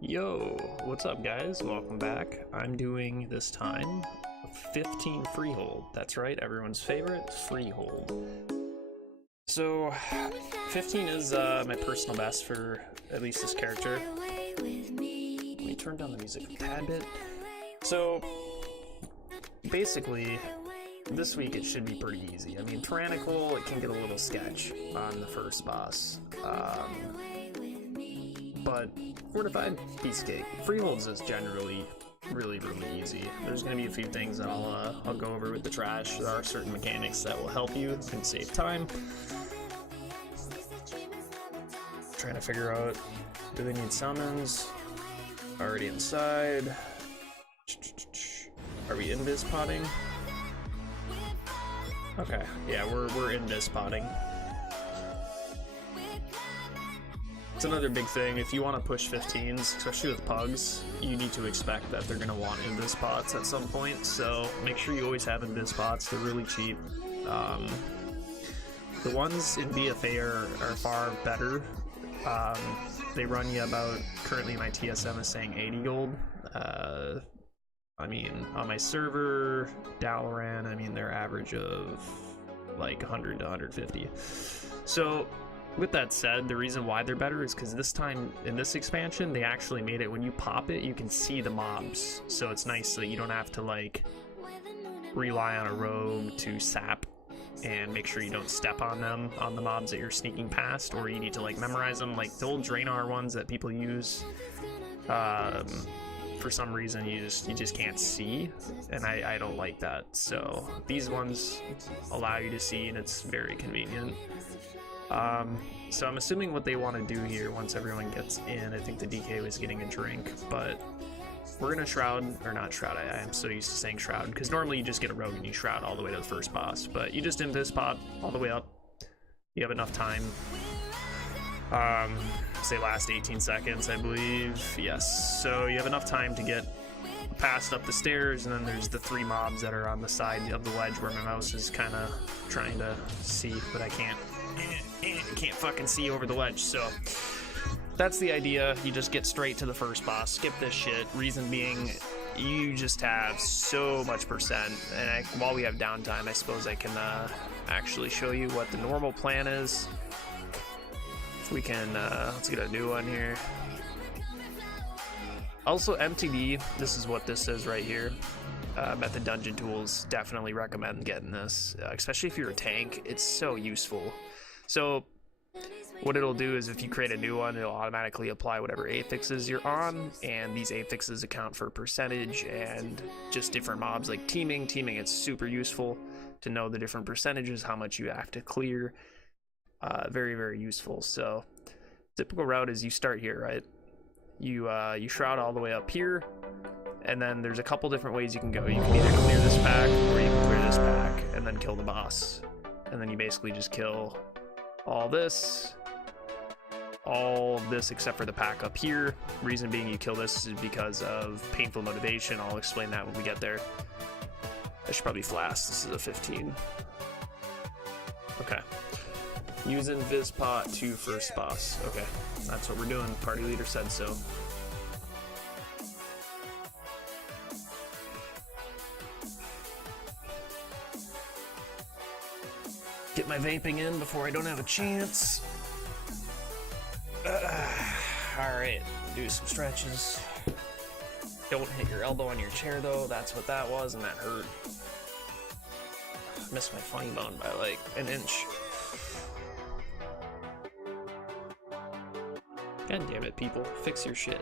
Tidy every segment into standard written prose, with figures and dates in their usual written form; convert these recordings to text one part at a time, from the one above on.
Yo, what's up guys? Welcome back. I'm doing this time 15 Freehold. That's right, everyone's favorite, Freehold. So 15 is my personal best for at least this character. Let me turn down the music a tad bit. So basically, this week it should be pretty easy. I mean, Tyrannical, it can get a little sketch on the first boss. But Fortified, piece of cake. Freeholds is generally really easy. There's going to be a few things that I'll go over with the trash. There are certain mechanics that will help you and save time. Trying to figure out, do they need summons? Already inside. Are we invis potting? Okay, yeah, we're invis potting. It's another big thing. If you want to push 15s, especially with pugs, you need to expect that they're going to want invis pots at some point, so make sure you always have invis pots. They're really cheap. The ones in BFA are far better. They run you about, currently my TSM is saying 80 gold. I mean, on my server, Dalaran, I mean, they're average of like 100 to 150. So, with that said, the reason why they're better is because this time, in this expansion, they actually made it, when you pop it, you can see the mobs. So it's nice that you don't have to, like, rely on a rogue to sap and make sure you don't step on them, on the mobs that you're sneaking past, or you need to, like, memorize them. Like, the old Draenor ones that people use, for some reason, you just can't see, and I don't like that. So these ones allow you to see, and it's very convenient. So I'm assuming what they want to do here once everyone gets in, I think the DK was getting a drink, but we're gonna shroud, or not shroud, I am so used to saying shroud, because normally you just get a rogue and you shroud all the way to the first boss, but you just invis pot all the way up. You have enough time. Say last 18 seconds, I believe. Yes, so you have enough time to get past up the stairs, and then there's the 3 mobs that are on the side of the ledge where my mouse is kind of trying to see, but I can't fucking see over the ledge. So that's the idea. You just get straight to the first boss, skip this shit. Reason being, you just have so much percent, and while we have downtime, I suppose I can actually show you what the normal plan is. If we can, let's get a new one here. Also, MTD, this is what this is right here. Method Dungeon Tools, definitely recommend getting this, especially if you're a tank. It's so useful. So what it'll do is if you create a new one, it'll automatically apply whatever affixes you're on, and these affixes account for percentage and just different mobs like teaming. Teaming, it's super useful to know the different percentages, how much you have to clear. Very useful. So typical route is you start here, right? You shroud all the way up here, and then there's a couple different ways you can go. You can either clear this pack, or you can clear this pack and then kill the boss, and then you basically just kill all this except for the pack up here. Reason being you kill this is because of painful motivation. I'll explain that when we get there. I should probably flask. This is a 15. Okay. Use invis pot to first boss. Okay, that's what we're doing. Party leader said so. Get my vaping in before I don't have a chance. Alright, do some stretches. Don't hit your elbow on your chair though, that's what that was, and that hurt. I missed my funny bone by like an inch. God damn it, people. Fix your shit.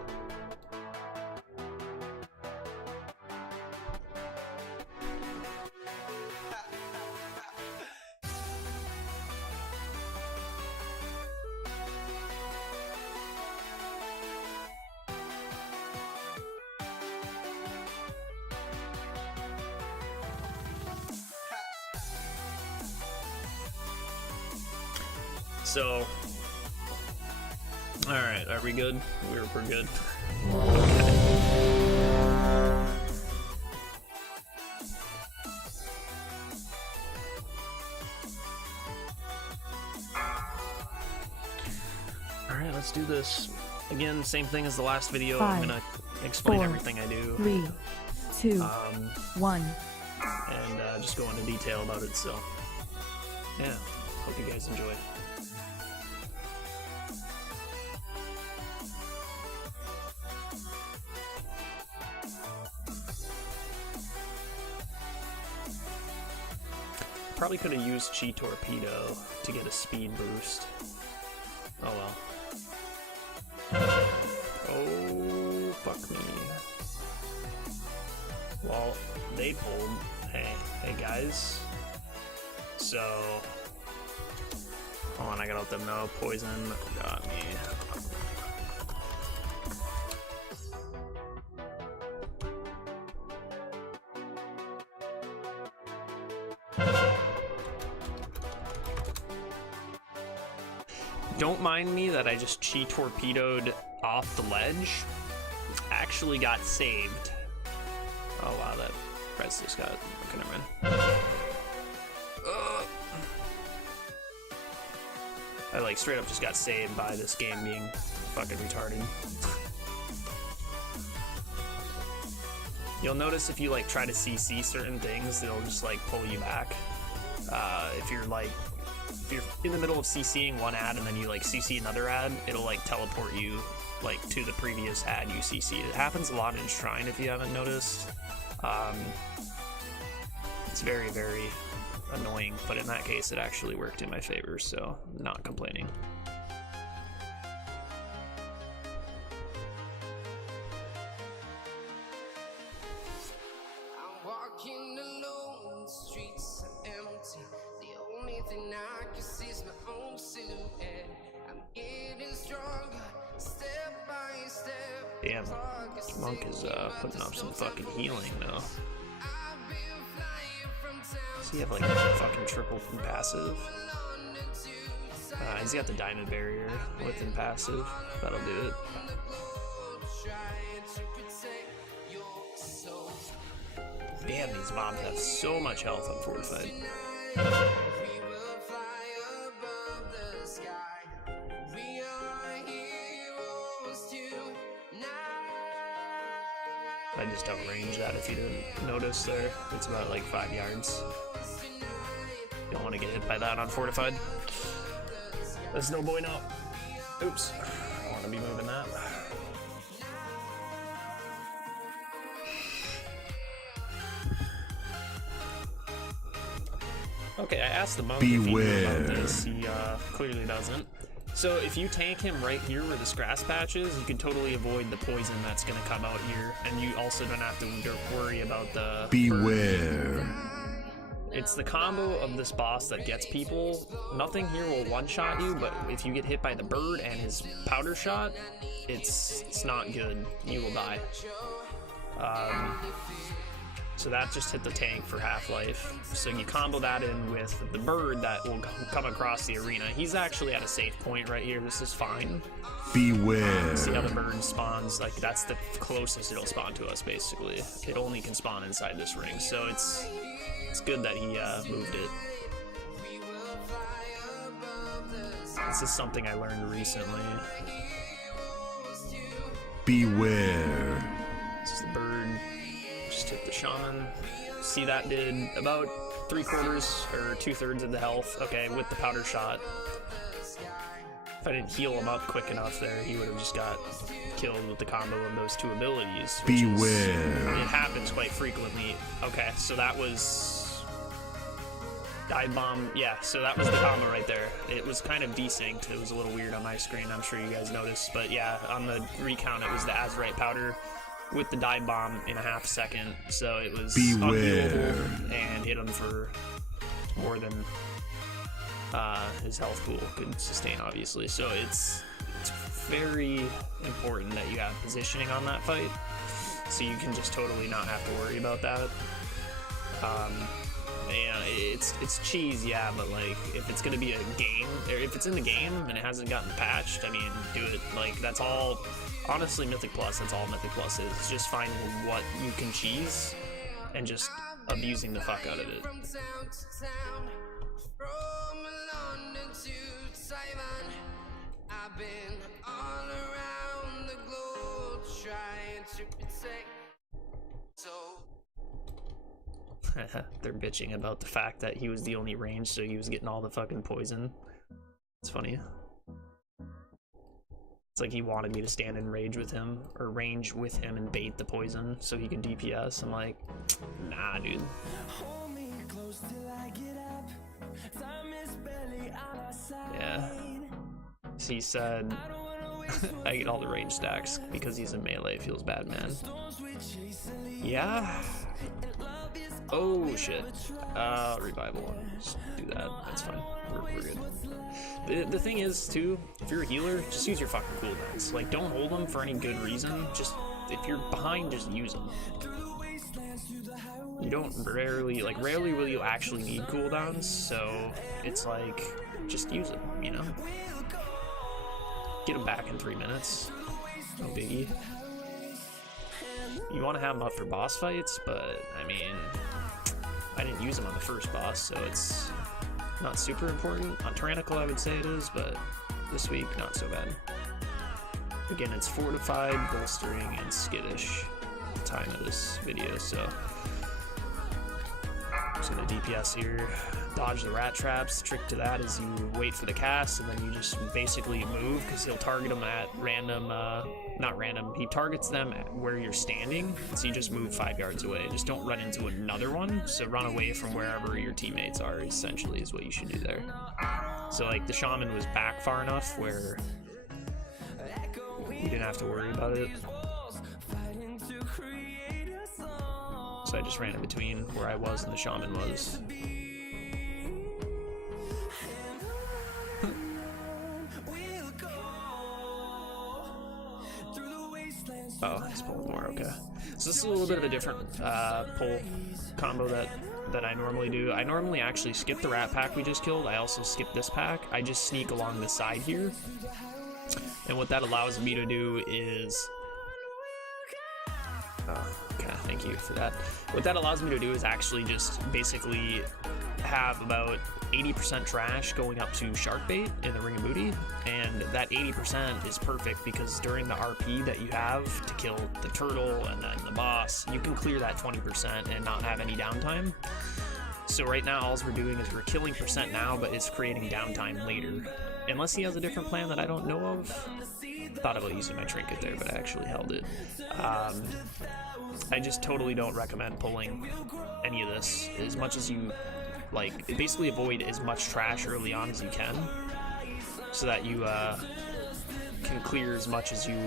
So, alright, are we good? We're good. Okay. Alright, let's do this. Again, same thing as the last video. 5, I'm gonna explain 4, everything I do. 3, 2, 1. And just go into detail about it, so yeah, hope you guys enjoy. Probably could have used Chi Torpedo to get a speed boost. Oh well. Oh, fuck me. Well, they pulled. Hey guys. So, hold on, I gotta let them know. Poison got me. Don't mind me that I just Chi torpedoed off the ledge. Actually got saved. Oh wow, that press just got. Okay, never mind. I like straight up just got saved by this game being fucking retarded. You'll notice if you like try to CC certain things, it'll just like pull you back. If you're in the middle of CCing one ad and then you like CC another ad, it'll like teleport you like to the previous ad you CC'd. It happens a lot in Shrine if you haven't noticed. It's very, very annoying, but in that case it actually worked in my favor, so I'm not complaining. I'm walking alone, the streets are empty. The only thing I can see is my own silhouette. I'm getting stronger, step by step. Damn, Monk is putting up some fucking healing though. Does he have like fucking triple from passive? He's got the diamond barrier within passive. That'll do it. Damn, these mobs have so much health on fortified. I just outranged that if you didn't notice there. It's about like 5 yards. You don't want to get hit by that on fortified. That's no bueno. Oops. I don't want to be moving that. Okay, I asked the monk if he knew about this. He clearly doesn't. So if you tank him right here where this grass patch is, you can totally avoid the poison that's going to come out here. And you also don't have to worry about the... Beware. It's the combo of this boss that gets people. Nothing here will one-shot you, but if you get hit by the bird and his powder shot, it's not good. You will die. So that just hit the tank for half-life. So you combo that in with the bird that will come across the arena. He's actually at a safe point right here. This is fine. Beware. See how the bird spawns? Like that's the closest it'll spawn to us, basically. It only can spawn inside this ring, so it's good that he moved it. This is something I learned recently. Beware. This is the bird. Just hit the shaman. See, that did about 3/4 or 2/3 of the health. Okay, with the powder shot. If I didn't heal him up quick enough there, he would have just got killed with the combo of those two abilities. Beware. It happens quite frequently. Okay, so that was dive bomb. Yeah, so that was the combo right there. It was kind of desynced. It was a little weird on my screen. I'm sure you guys noticed, but yeah, on the recount, it was the Azurite powder with the dive bomb in a half second, so it was unhealable and hit him for more than his health pool could sustain, obviously. So it's very important that you have positioning on that fight, so you can just totally not have to worry about that. Yeah, it's cheese, yeah, but like if it's gonna be a game, or if it's in the game and it hasn't gotten patched, I mean, do it. Like that's all. Honestly, Mythic Plus, that's all Mythic Plus is. It's just finding what you can cheese and just abusing the fuck out of it. I've been all around They're bitching about the fact that he was the only range, so he was getting all the fucking poison. It's funny. It's like he wanted me to stand in range with him and bait the poison so he can DPS. I'm like, nah, dude. Yeah. So he said, I get all the range stacks because he's in melee. Feels bad, man. Yeah. Oh shit. Revival. Just do that. That's fine. We're good. The thing is too, if you're a healer, just use your fucking cooldowns. Like, don't hold them for any good reason. Just if you're behind, just use them. You don't rarely will you actually need cooldowns, so it's like, just use them, you know? Get them back in 3 minutes. No biggie. You want to have them up for boss fights, but I mean, I didn't use them on the first boss, so it's not super important. On Tyrannical, I would say it is, but this week, not so bad. Again, it's fortified, bolstering, and skittish at the time of this video, so I'm just gonna DPS here, dodge the rat traps. The trick to that is you wait for the cast, and then you just basically move, because he'll target them at random, not random, he targets them at where you're standing, so you just move 5 yards away. Just don't run into another one, so run away from wherever your teammates are, essentially, is what you should do there. So, like, the shaman was back far enough where you didn't have to worry about it. So I just ran in between where I was and the shaman was. Oh, he's pulling more, okay. So this is a little bit of a different pull combo that I normally do. I normally actually skip the rat pack we just killed. I also skip this pack. I just sneak along the side here. And what that allows me to do is... okay, thank you for that. What that allows me to do is actually just basically have about 80% trash going up to shark bait in the Ring of Booty, and that 80% is perfect because during the RP that you have to kill the turtle and then the boss, you can clear that 20% and not have any downtime. So right now all we're doing is we're killing percent now, but it's creating downtime later. Unless he has a different plan that I don't know of. Thought about using my trinket there, but I actually held it. I just totally don't recommend pulling any of this. As much as you, like, basically avoid as much trash early on as you can, so that you can clear as much as you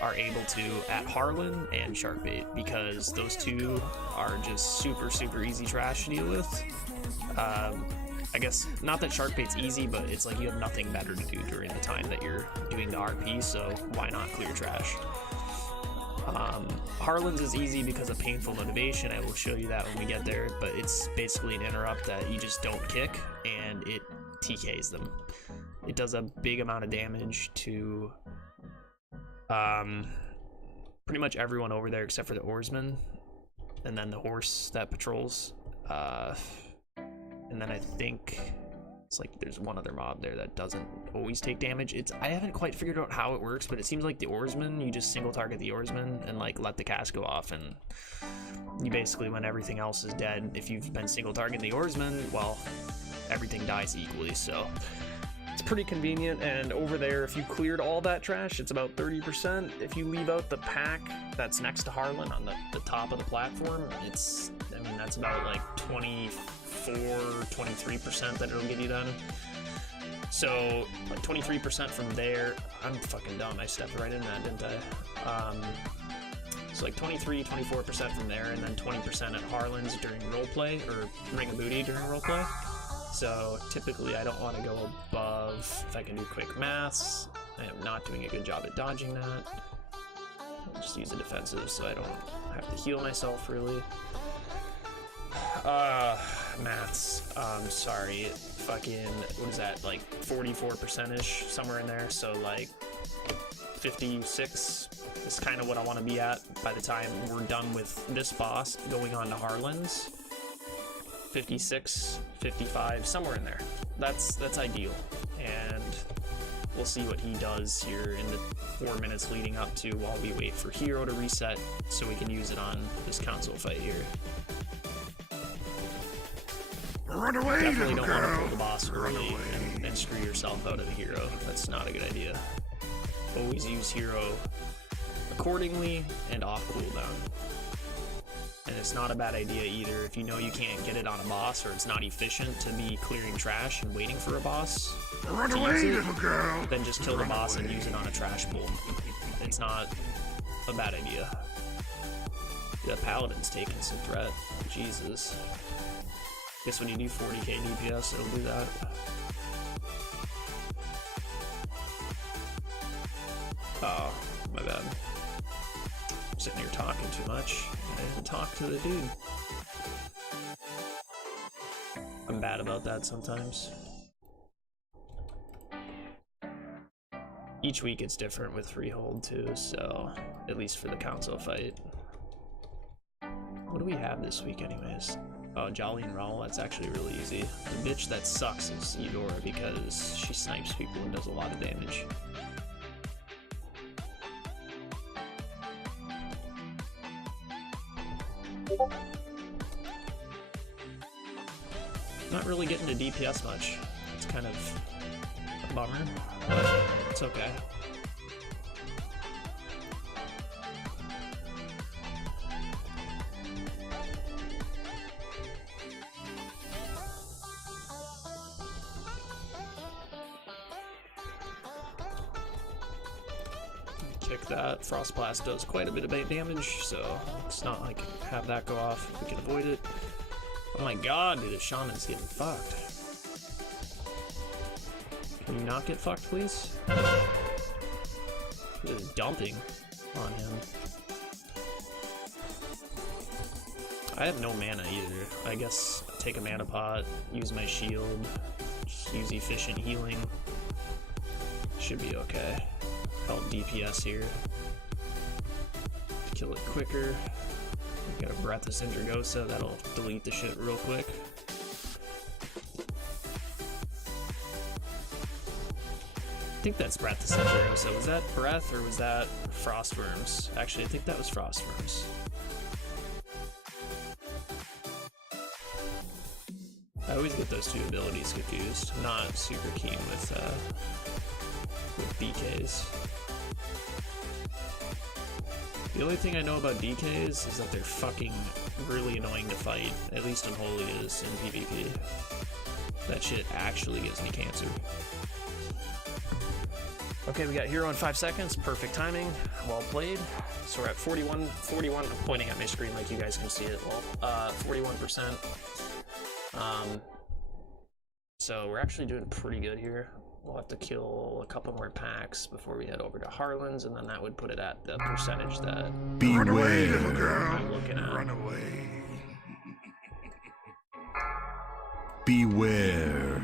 are able to at Harlan and Sharkbait, because those two are just super, super easy trash to deal with. I guess, not that Sharkbait's easy, but it's like you have nothing better to do during the time that you're doing the RP, so why not clear trash? Harlan's is easy because of painful motivation. I will show you that when we get there, but it's basically an interrupt that you just don't kick, and it TKs them. It does a big amount of damage to pretty much everyone over there except for the oarsman, and then the horse that patrols. And then I think it's like there's one other mob there that doesn't always take damage. I haven't quite figured out how it works, but it seems like the oarsman, you just single target the oarsman and like let the cast go off, and you basically, when everything else is dead, if you've been single targeting the oarsman, well, everything dies equally. So it's pretty convenient. And over there, if you cleared all that trash, it's about 30%. If you leave out the pack that's next to Harlan on the top of the platform, it's, I mean, that's about like 23% that it'll get you done. So like 23% from there. I'm fucking dumb, I stepped right in that, didn't I? So like 24% from there, and then 20% at Harlan's during roleplay, or Ring of Booty during roleplay. So typically I don't want to go above, if I can do quick maths. I am not doing a good job at dodging that. I'll just use a defensive so I don't have to heal myself really. Maths, sorry, fucking, what is that, like 44%-ish, somewhere in there, so like 56 is kind of what I want to be at by the time we're done with this boss, going on to Harlan's. 56, 55, somewhere in there. That's ideal, and we'll see what he does here in the 4 minutes leading up to while we wait for Hero to reset so we can use it on this console fight here. Definitely don't want to pull the boss early and screw yourself out of the hero. That's not a good idea. Always use hero accordingly and off cooldown. And it's not a bad idea either if you know you can't get it on a boss or it's not efficient to be clearing trash and waiting for a boss to use it, little girl. Then just kill the boss and use it on a trash pull. It's not a bad idea. The paladin's taking some threat. Jesus. Guess when you do 40k DPS, it'll do that. Oh, my bad. I'm sitting here talking too much. I didn't talk to the dude. I'm bad about that sometimes. Each week it's different with Freehold too, so at least for the council fight. What do we have this week anyways? Oh, Jolly and Rawl, that's actually really easy. The bitch that sucks is Eudora because she snipes people and does a lot of damage. Not really getting to DPS much. It's kind of a bummer, but it's okay. Kick that. Frost Blast does quite a bit of damage, so it's not like have that go off if we can avoid it. Oh my god, dude, the shaman's getting fucked. Can you not get fucked, please? Just dumping on him. I have no mana either. I guess take a mana pot, use my shield, just use efficient healing. Should be okay. Help DPS here. Kill it quicker. Got a Breath of Sindragosa, that'll delete the shit real quick. I think that's Breath of Sindragosa. Was that Breath or was that Frostworms? Actually, I think that was Frostworms. I always get those two abilities confused. I'm not super keen with DKs. The only thing I know about DKs is that they're fucking really annoying to fight, at least in Holy is in PvP. That shit actually gives me cancer. Okay, we got hero in 5 seconds, perfect timing, well played. So we're at 41, I'm pointing at my screen like you guys can see it, well, 41%. So we're actually doing pretty good here. We'll have to kill a couple more packs before we head over to Harlan's, and then that would put it at the percentage that Run away, little girl. I'm looking at. Run away. Beware.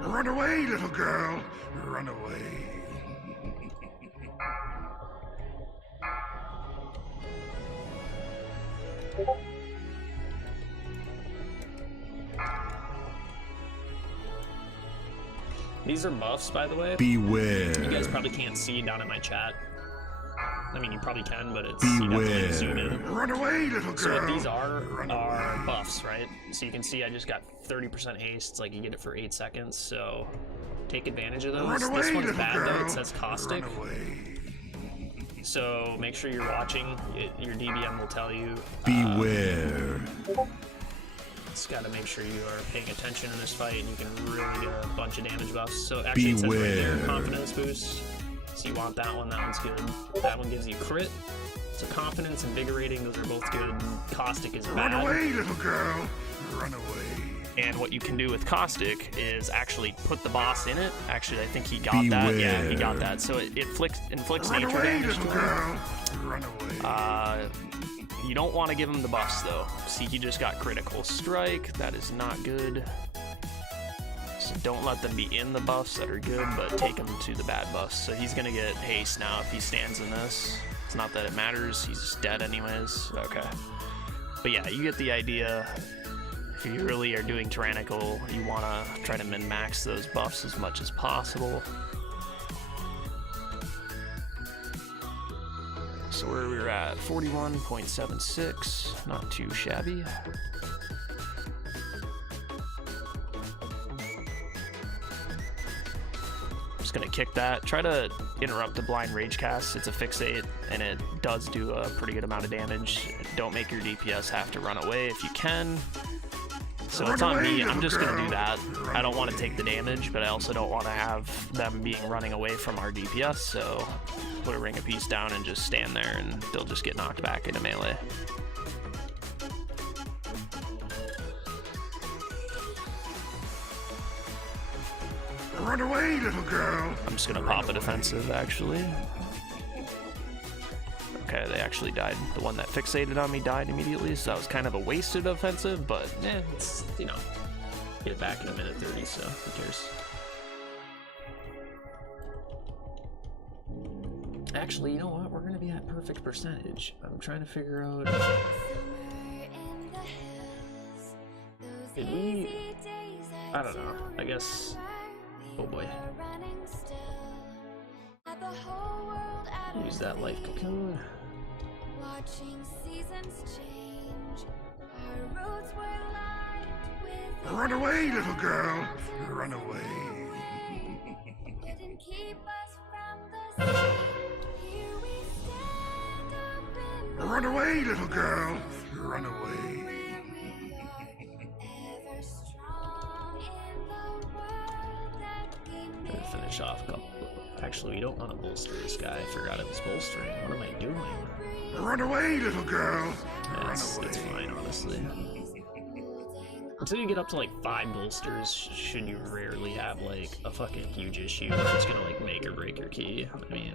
Run away, little girl. Run away. These are buffs, by the way. Beware. You guys probably can't see down in my chat. I mean, you probably can, but it's you'd have to like zoom in. Run away, little girl. So what these are buffs, right? So you can see I just got 30% haste. It's like you get it for 8 seconds. So take advantage of those. Run away, this one's little bad girl. though. It says caustic. Run away. So make sure you're watching. Your DBM will tell you. Beware. Just got to make sure you are paying attention in this fight, and you can really get a bunch of damage buffs. So actually, it says right there, confidence boost. So you want that one. That one's good. That one gives you crit. So confidence, invigorating, those are both good. Caustic is bad. Run away, little girl. Run away. And what you can do with caustic is actually put the boss in it. Actually, I think he got that. Yeah, he got that. So it inflicts Run nature away, damage to little him. girl. Run away. You don't want to give him the buffs though. See, he just got critical strike. That is not good. So don't let them be in the buffs that are good, but take him to the bad buffs. So he's gonna get haste now if he stands in this. It's not that it matters. He's dead anyways. Okay. But yeah, you get the idea. If you really are doing tyrannical, you want to try to min-max those buffs as much as possible. So where we're at, 41.76, not too shabby. kick that. Try to interrupt the blind rage cast. It's a fixate, and it does do a pretty good amount of damage. Don't make your DPS have to run away if you can. So it's on me. I'm just going to do that. I don't want to take the damage, but I also don't want to have them being running away from our DPS, so put a Ring of Peace down and just stand there, and they'll just get knocked back into melee. Run away, little girl. I'm just gonna pop a defensive, actually. Okay, they actually died. The one that fixated on me died immediately, so that was kind of a wasted offensive, but it's, you know, get it back in a minute 30, so who cares? Actually, you know what? We're gonna be at perfect percentage. I'm trying to figure out. Did we? I don't know. I guess. Oh boy. Use that life cocoon. Run away, little girl. Run away. Run away, little girl. Run away. Finish off a couple. Actually, we don't want to bolster this guy. I forgot it was bolstering. What am I doing? Run away, little girl. It's fine, honestly. Until you get up to like 5 bolsters, should you rarely have like a fucking huge issue where it's gonna like make or break your key. I mean,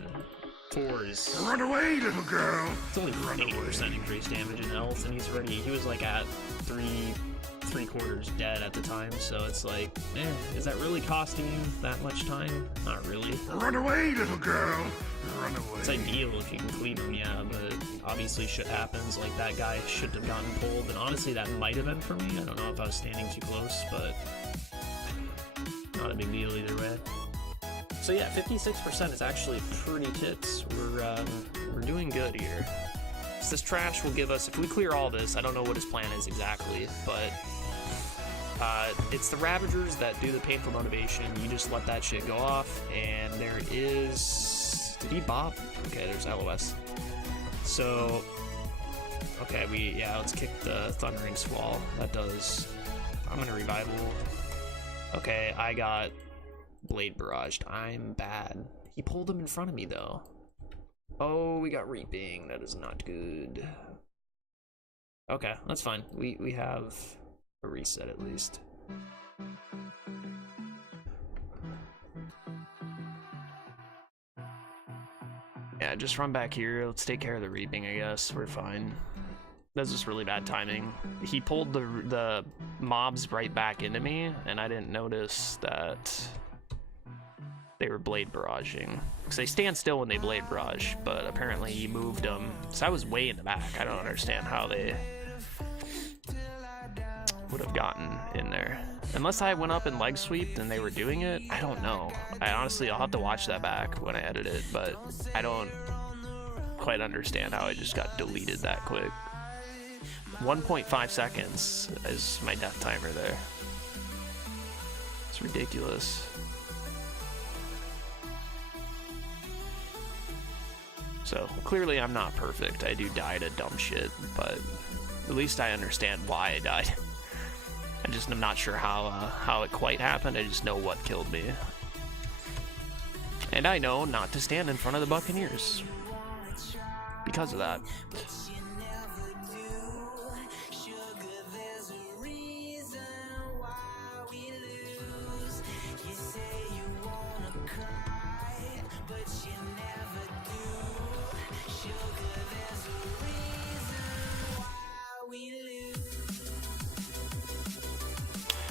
4 is. Run away, little girl. It's only 80% increased damage in health, and he was like at 3/4 dead at the time, so it's like, is that really costing you that much time? Not really. Run away, little girl. Run away. It's ideal if you can clean them, yeah, but obviously shit happens. Like, that guy shouldn't have gotten pulled, and honestly, that might have been for me. I don't know if I was standing too close, but not a big deal either way. So yeah, 56% is actually pretty tits. We're doing good here. So this trash will give us, if we clear all this, I don't know what his plan is exactly, but it's the Ravagers that do the painful motivation. You just let that shit go off, and there is... Did he bop? Okay, there's LOS. So, okay, let's kick the Thundering Squall. That does... I'm gonna Revival. Okay, I got Blade Barraged. I'm bad. He pulled him in front of me, though. Oh, we got Reaping. That is not good. Okay, that's fine. We have a reset at least. Yeah, just run back here. Let's take care of the Reaping, I guess. We're fine. That's just really bad timing. He pulled the mobs right back into me, and I didn't notice that they were Blade Barraging. Because they stand still when they Blade Barrage, but apparently he moved them. So I was way in the back. I don't understand how they would have gotten in there. Unless I went up and leg sweeped and they were doing it, I don't know. I'll have to watch that back when I edit it, but I don't quite understand how I just got deleted that quick. 1.5 seconds is my death timer there. It's ridiculous. So clearly I'm not perfect. I do die to dumb shit, but at least I understand why I died. I'm not sure how it quite happened. I just know what killed me. And I know not to stand in front of the Buccaneers because of that.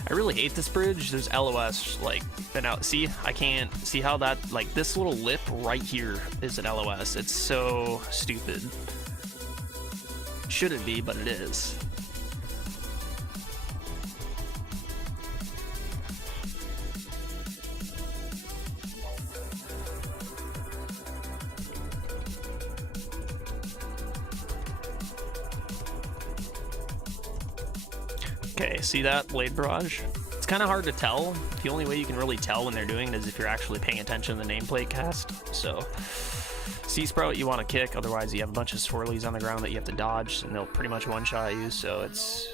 I really hate this bridge. There's LOS, like, been out. See, I can't see how that, like, this little lip right here is an LOS. It's so stupid. Shouldn't be, but it is. Okay, see that Blade Barrage? It's kind of hard to tell. The only way you can really tell when they're doing it is if you're actually paying attention to the nameplate cast. So, Sea Sprout you want to kick, otherwise you have a bunch of swirlies on the ground that you have to dodge, and they'll pretty much one-shot you, so it's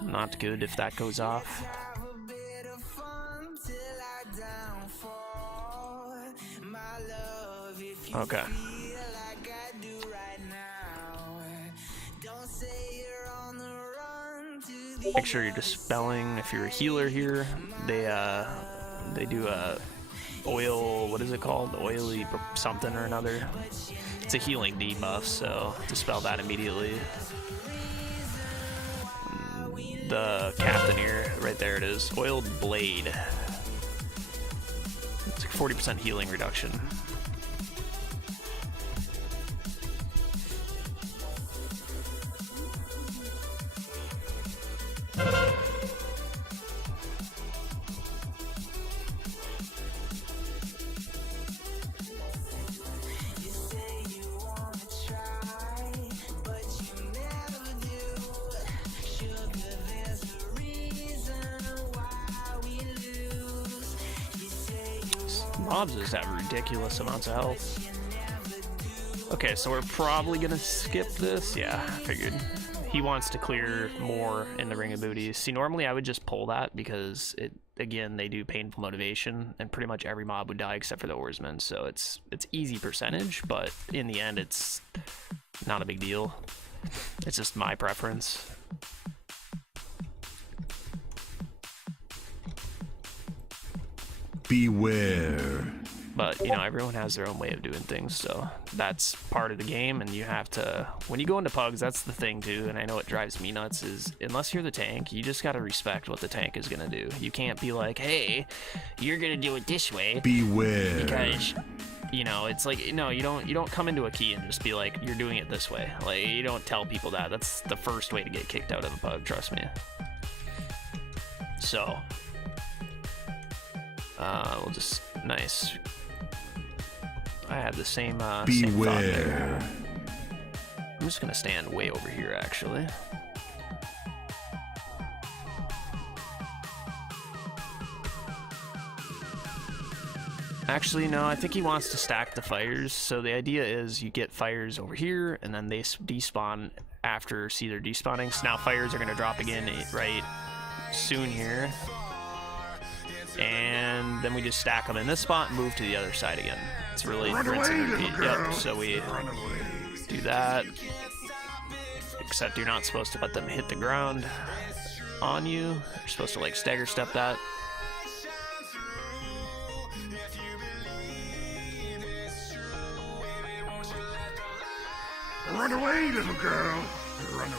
not good if that goes off. Okay. Make sure you're dispelling. If you're a healer here, they do a oil, what is it called? Oily something or another. It's a healing debuff, so dispel that immediately. The captain here, right there it is. Oiled blade. It's like 40% healing reduction. Mobs just have ridiculous amounts of health. Okay, so we're probably gonna skip this. Yeah, I figured. He wants to clear more in the Ring of Booties. See, normally I would just pull that because again, they do painful motivation, and pretty much every mob would die except for the Oarsman. So it's easy percentage, but in the end, it's not a big deal. It's just my preference. Beware. But, you know, everyone has their own way of doing things, so that's part of the game, and you have to... When you go into pugs, that's the thing, too, and I know it drives me nuts, is unless you're the tank, you just gotta respect what the tank is gonna do. You can't be like, hey, you're gonna do it this way. Beware. Because, you know, it's like, no, you don't come into a key and just be like, you're doing it this way. Like, you don't tell people that. That's the first way to get kicked out of a pug, trust me. So... we'll just... Nice. I had the same thought there. I'm just gonna stand way over here, actually. Actually, no, I think he wants to stack the fires. So the idea is you get fires over here, and then they despawn after see their despawning. So now fires are gonna drop again right soon here. And then we just stack them in this spot and move to the other side again. It's really rinse and repeat. Yep, so we do that. Except you're not supposed to let them hit the ground on you. You're supposed to like stagger step that. Run away, little girl. Run away.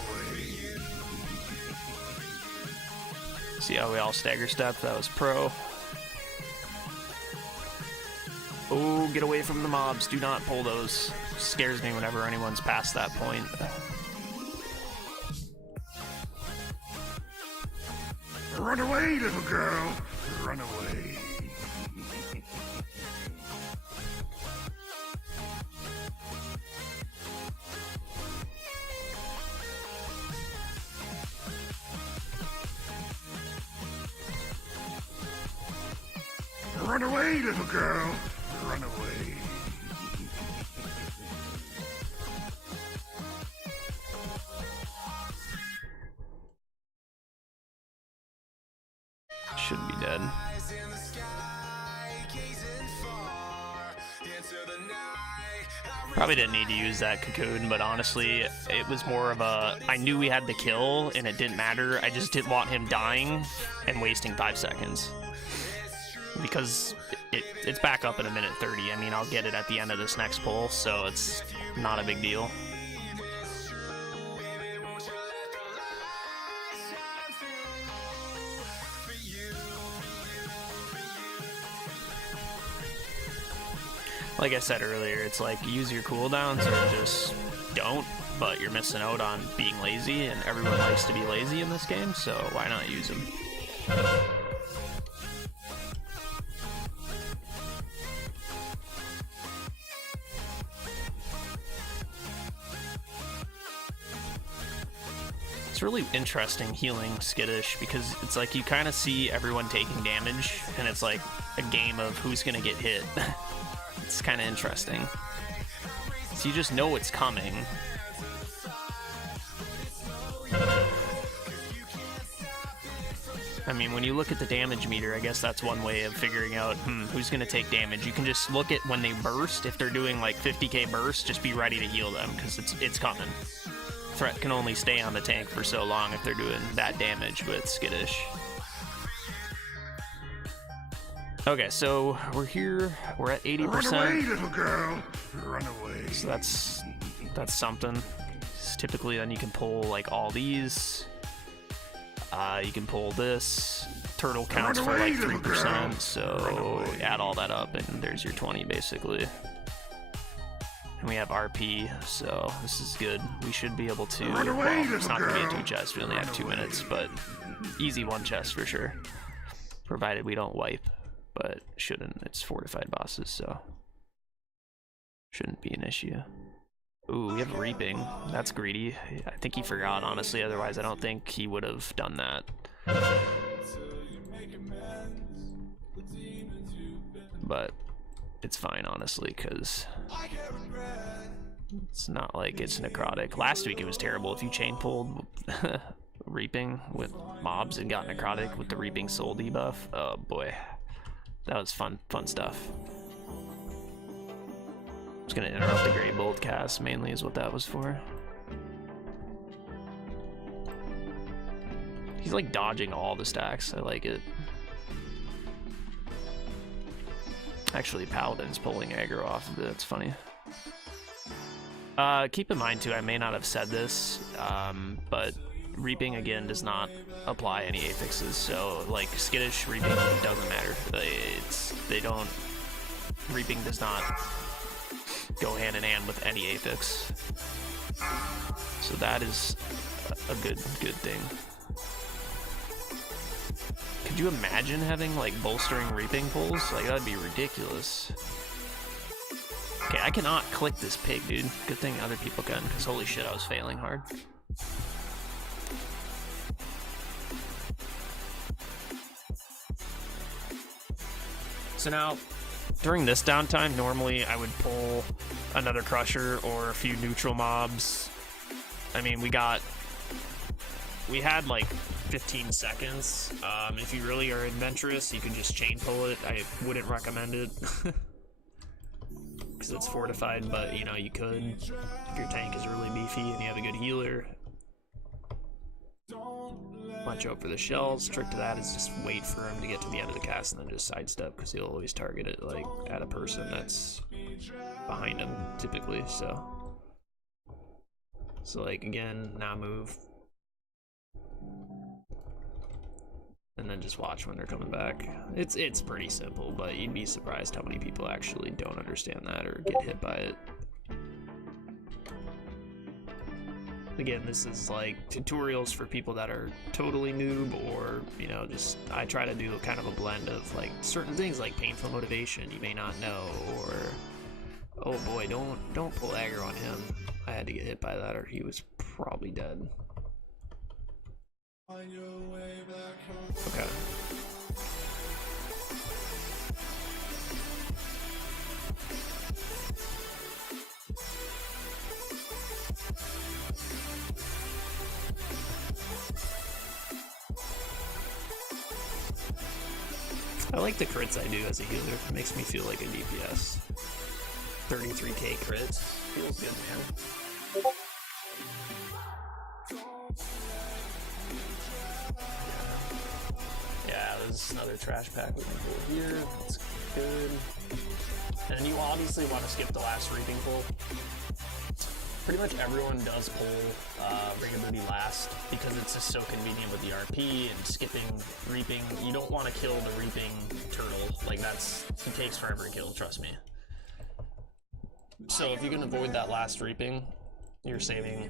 See how we all stagger step? That was pro. Oh, get away from the mobs. Do not pull those. Scares me whenever anyone's past that point. Run away, little girl. Run away. Run away, little girl. Run away. Should be dead. Probably didn't need to use that cocoon, but honestly, it was more of a... I knew we had the kill, and it didn't matter. I just didn't want him dying and wasting 5 seconds. Because it's back up in a minute 30. I mean, I'll get it at the end of this next pull, so it's not a big deal. Like I said earlier, it's like use your cooldowns or just don't, but you're missing out on being lazy, and everyone likes to be lazy in this game, so why not use them? It's really interesting healing skittish because it's like you kind of see everyone taking damage, and it's like a game of who's gonna get hit. It's kind of interesting. So you just know it's coming. I mean, when you look at the damage meter, I guess that's one way of figuring out who's going to take damage. You can just look at when they burst. If they're doing like 50k burst, just be ready to heal them because it's coming. Threat can only stay on the tank for so long if they're doing that damage with skittish. Okay, so we're here. We're at 80%. Run away, little girl. Run away. So that's something. So typically, then you can pull like all these. You can pull this. Turtle counts for like 3%, so add all that up, and there's your 20 basically. And we have RP, so this is good. We should be able to. Well, it's not gonna be a 2 chest. We only have 2 minutes, but easy 1 chest for sure. Provided we don't wipe, but shouldn't. It's fortified bosses, so shouldn't be an issue. Ooh, we have Reaping. That's greedy. I think he forgot, honestly. Otherwise, I don't think he would have done that. But it's fine, honestly, because it's not like it's necrotic. Last week it was terrible. If you chain pulled Reaping with mobs and got necrotic with the Reaping Soul debuff, oh boy. That was fun stuff. I was gonna interrupt the Grey Bolt cast, mainly is what that was for. He's like dodging all the stacks, I like it. Actually, Paladin's pulling aggro off of it, that's funny. Keep in mind too, I may not have said this, but Reaping again does not apply any affixes, so like skittish Reaping doesn't matter. Reaping does not go hand in hand with any affix. So that is a good thing. Could you imagine having like bolstering Reaping pulls? Like that'd be ridiculous. Okay, I cannot click this pig, dude. Good thing other people can, because holy shit, I was failing hard. So now, during this downtime, normally I would pull another Crusher or a few neutral mobs. I mean, we had like 15 seconds. If you really are adventurous, you can just chain pull it. I wouldn't recommend it because it's fortified, but you know, you could if your tank is really beefy and you have a good healer. Watch out for the shells. Trick to that is just wait for him to get to the end of the cast and then just sidestep, because he'll always target it like at a person that's behind him typically. So like again, now move, and then just watch when they're coming back. It's pretty simple, but you'd be surprised how many people actually don't understand that or get hit by it. Again, this is like tutorials for people that are totally noob, or you know, just I try to do kind of a blend of like certain things like painful motivation you may not know, or oh boy, don't pull aggro on him. I had to get hit by that or he was probably dead. Okay. I like the crits I do as a healer. It makes me feel like a DPS. 33k crits. Feels good, man. Yeah, there's another trash pack we can pull here. That's good. And then you obviously want to skip the last Reaping pull. Pretty much everyone does pull Ring of Booty last because it's just so convenient with the RP and skipping Reaping. You don't want to kill the Reaping turtle. Like he takes forever to kill, trust me. So if you can avoid that last Reaping, you're saving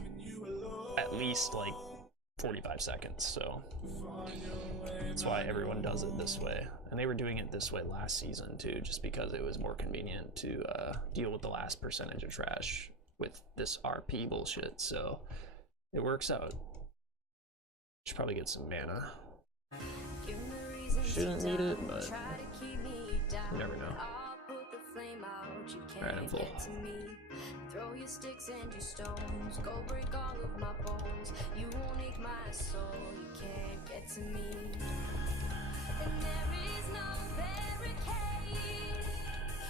at least like 45 seconds. So that's why everyone does it this way. And they were doing it this way last season too, just because it was more convenient to deal with the last percentage of trash with this RP bullshit, so it works out. Should probably get some mana. Shouldn't need it, but you never know. Alright, I'm full. Throw your sticks and your stones, go break all of my bones. You won't ache my soul, you can't get to me. And there is no barricade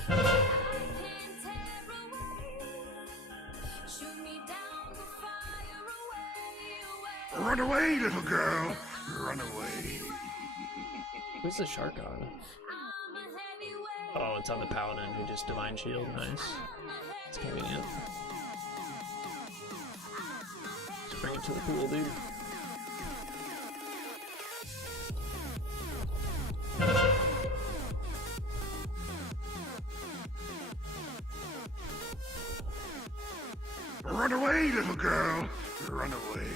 I can tear away. Shoot me down the fire away, away. Run away, little girl. Run away. Who's the shark on? I'm a heavyweight. Oh, it's on the paladin who just divine shield. Nice. It's convenient. Just bring it to the pool, dude. Run away, little girl. Run away.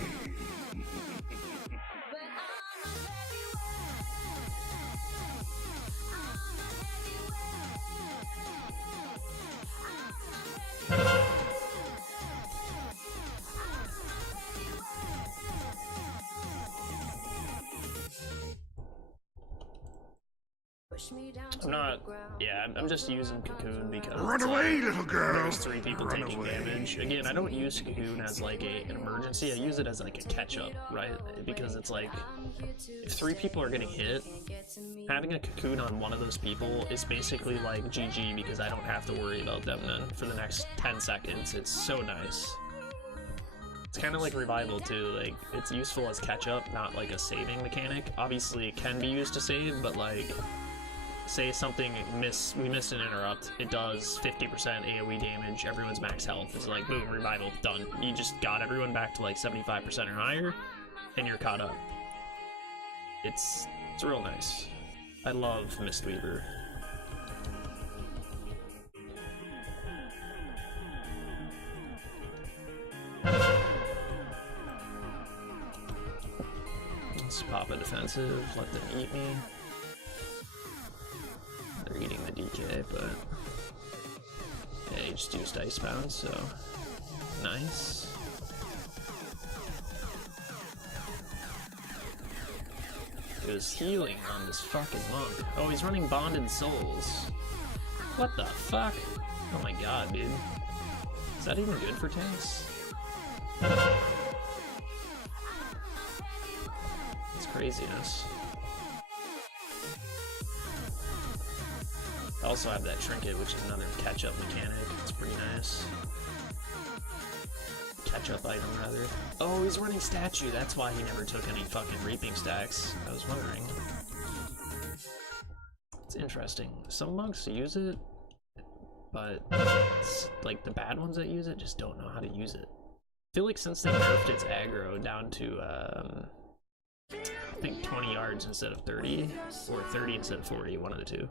I'm not. Yeah, I'm just using Cocoon because Run away, little girl. there's 3 people Run taking away. damage. Again, I don't use Cocoon as like an emergency. I use it as like a catch-up, right? Because it's like if 3 people are getting hit, having a Cocoon on one of those people is basically like GG because I don't have to worry about them then for the next 10 seconds. It's so nice. It's kind of like Revival too, like it's useful as catch-up, not like a saving mechanic. Obviously it can be used to save, but like say something we missed an interrupt, it does 50% AoE damage, everyone's max health. It's like boom, Revival, done. You just got everyone back to like 75% or higher, and you're caught up. It's real nice. I love Mistweaver. Let's pop a defensive, let them eat me. They're eating the DK, but yeah, he just used Icebound, so nice. He was healing on this fucking monk. Oh, he's running Bonded Souls. What the fuck? Oh my god, dude. Is that even good for tanks? It's craziness. I also have that trinket, which is another catch-up mechanic. It's pretty nice. Catch-up item, rather. Oh, he's running statue. That's why he never took any fucking reaping stacks. I was wondering. It's interesting. Some monks use it, but it's, like the bad ones that use it just don't know how to use it. I feel like since they nerfed its aggro down to I think 20 yards instead of 30, or 30 instead of 40, one of the two.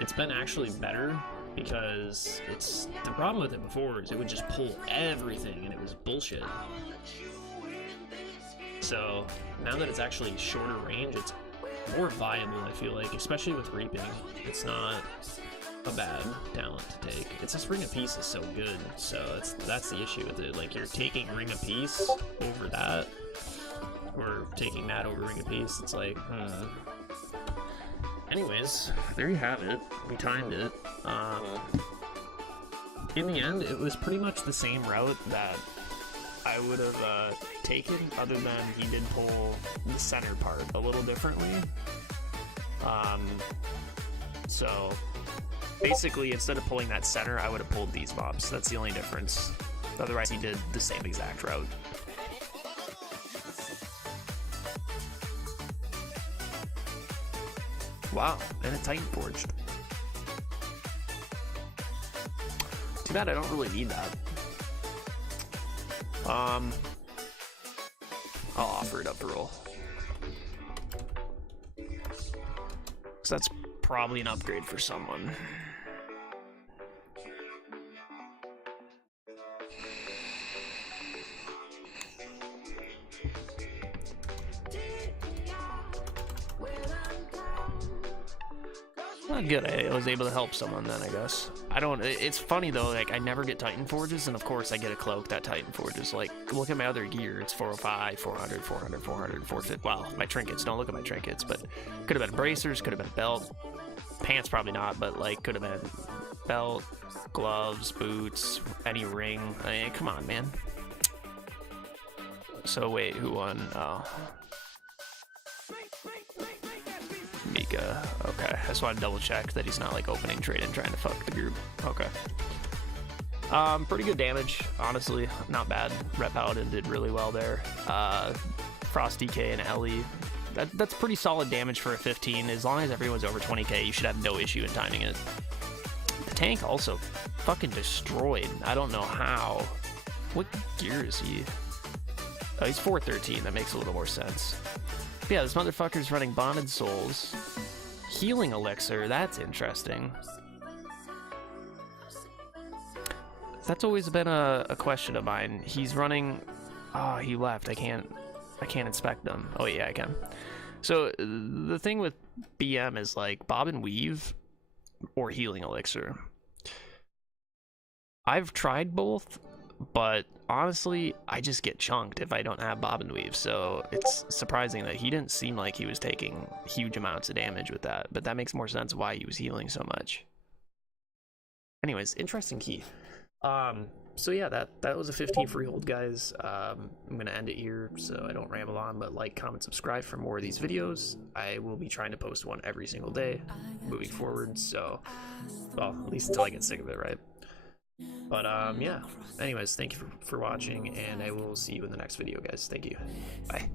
It's been actually better because it's the problem with it before is it would just pull everything and it was bullshit. So now that it's actually shorter range, it's more viable, I feel like, especially with reaping. It's not a bad talent to take. It's just Ring of Peace is so good, so that's the issue with it. Like, you're taking Ring of Peace over that, or taking that over Ring of Peace. It's like, Anyways, there you have it. We timed it. In the end, it was pretty much the same route that I would have taken, other than he did pull the center part a little differently. So basically, instead of pulling that center, I would have pulled these mobs. That's the only difference. Otherwise, he did the same exact route. Wow, and a Titan Forged. Too bad I don't really need that. I'll offer it up to roll. So that's probably an upgrade for someone. Well, good. I was able to help someone then, I guess. I don't. It's funny though. Like I never get Titan Forges, and of course I get a cloak that Titan Forges. Like look at my other gear. It's 405, 400, 400, 400, 450. Wow, my trinkets. Don't look at my trinkets, but could have been bracers. Could have been belt. Pants probably not, but like could have been belt, gloves, boots, any ring. I mean, come on, man. So wait, who won? Oh. Mika. Okay, I just want to double check that he's not like opening trade and trying to fuck the group. Okay. Pretty good damage, honestly. Not bad. Rep out and did really well there. Frost DK and Ellie. That's pretty solid damage for a 15. As long as everyone's over 20k, you should have no issue in timing it. The tank also fucking destroyed. I don't know how. What gear is he? Oh, he's 413. That makes a little more sense. But yeah, this motherfucker's running Bonded Souls. Healing Elixir. That's interesting. That's always been a question of mine. He's running... Oh, he left. I can't inspect them. Oh, yeah, I can. So, the thing with BM is, like, Bob and Weave or Healing Elixir. I've tried both, but honestly, I just get chunked if I don't have Bob and Weave, so it's surprising that he didn't seem like he was taking huge amounts of damage with that, but that makes more sense why he was healing so much. Anyways, interesting key. So yeah, that was a 15 Freehold, guys. I'm gonna end it here so I don't ramble on, but like, comment, subscribe for more of these videos. I will be trying to post one every single day moving forward, so, well, at least until I get sick of it, right? But yeah, anyways, thank you for watching, and I will see you in the next video, guys. Thank you. Bye.